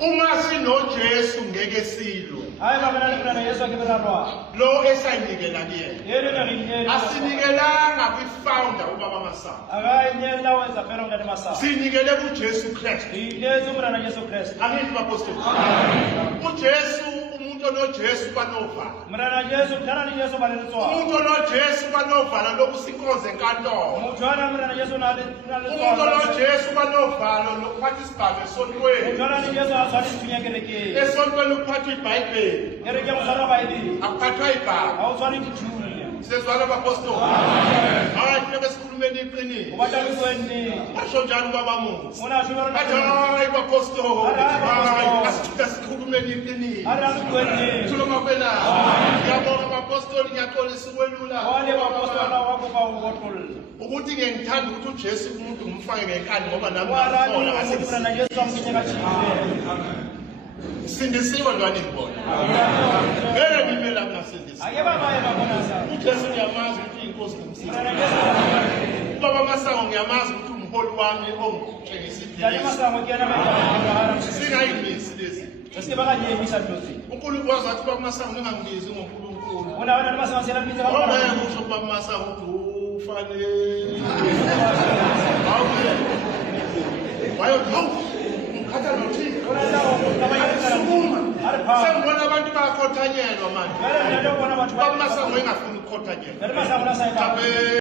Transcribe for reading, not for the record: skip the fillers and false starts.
Uma sinoJesu ngeke silwe. Lo esayinikela kuyena. Asinikelanga kwi-founder uBaba Masango. Sinikele kuJesu Kristu. Angithi bapostoli. uJesu umuntu onoJesu banovalo. Umuntu onoJesu banovalo lokusinkoze enkantolo. Umuntu onoJesu banovalo lokuphatha isibhamu esontweni. Esontweni ukuphatha iBhayibheli. Akuphathwa ibhamu. Sezwana abapostoli. Hayi funeka sikhulumeni iqiniso. Basho njalo baba Mungu. Hayi bapostoli. Asithuka sikhulumeni iqiniso. Thuluma kwena. Ngiyabonga abapostoli ngiyaxolisa ukwelula. Ukuthi ngiyangithanda ukuthi uJesu umuntu ngumfake ngenkani ngoba nami ngiyafona sindisiwe lwani ngibona. Ngeke ngibe la ngasindisiwe. uJesu ngiyamazi ukuthi inkosi ngumsizi. Baba Masango ngiyamazi ukuthi umholi wami ongitshengisa indlela. Singayimisi lezi. uNkulunkulu wazathi Baba Masango ningangibizi ngoNkulunkulu. Ngoba kusho Baba Masango ukuthi ufanele. Sengibona abantu bakhothanyelwa manje. Baba Masango engafuni ukukhothanyelwa.